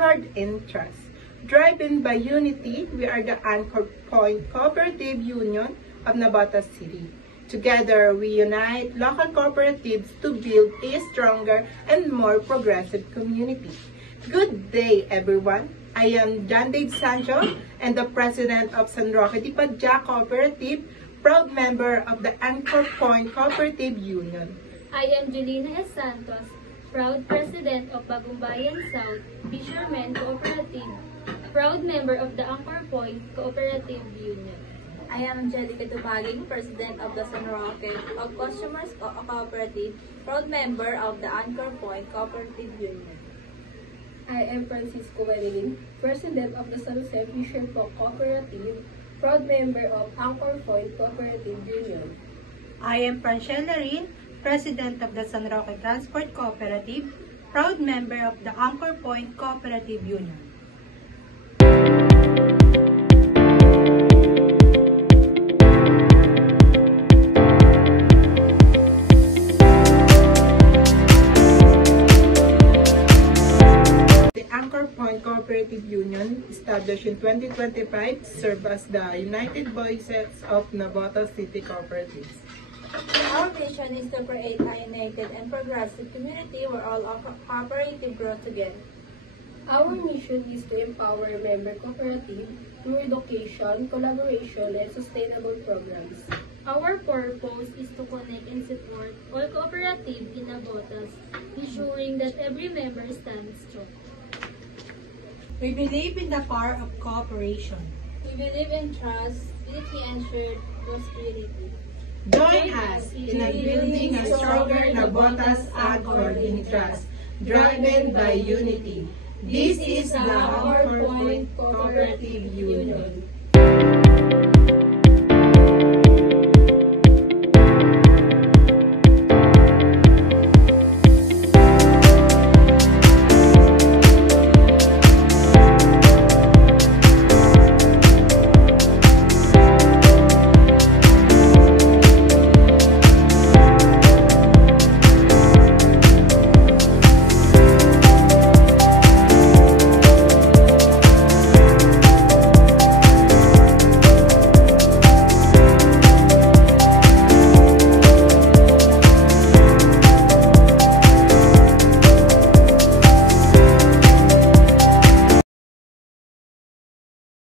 anchored in trust. Driven by unity, we are the Anchor Point Cooperative Union of Navotas City. Together, we unite local cooperatives to build a stronger and more progressive community. Good day, everyone. I am John Dave Sancho and the President of San Roque de Padilla Cooperative, proud member of the Anchor Point Cooperative Union. I am Julina S. Santos, proud President of Bagumbayan South Fishermen Cooperative, proud member of the Anchor Point Cooperative Union. I am Angelica Dumaging, President of the San Roque of Customers Cooperative, proud member of the Anchor Point Cooperative Union. I am Francisco Marilyn, President of the San Jose Fisher Folk Cooperative, proud member of Anchor Point Cooperative Union. I am Franciela Rin, President of the San Roque Transport Cooperative, proud member of the Anchor Point Cooperative Union. Cooperative Union, established in 2025, serve as the United Voices of Navotas City Cooperatives. Our mission is to create a united and progressive community where all our cooperatives grow together. Our mission is to empower member cooperatives through education, collaboration, and sustainable programs. Our purpose is to connect and support all cooperatives in Navotas, ensuring that every member stands strong. We believe in the power of cooperation. We believe in trust, unity, and shared prosperity. Join us in building a stronger Navotas anchored in trust, driven by unity. This is the Anchor Point Cooperative Union.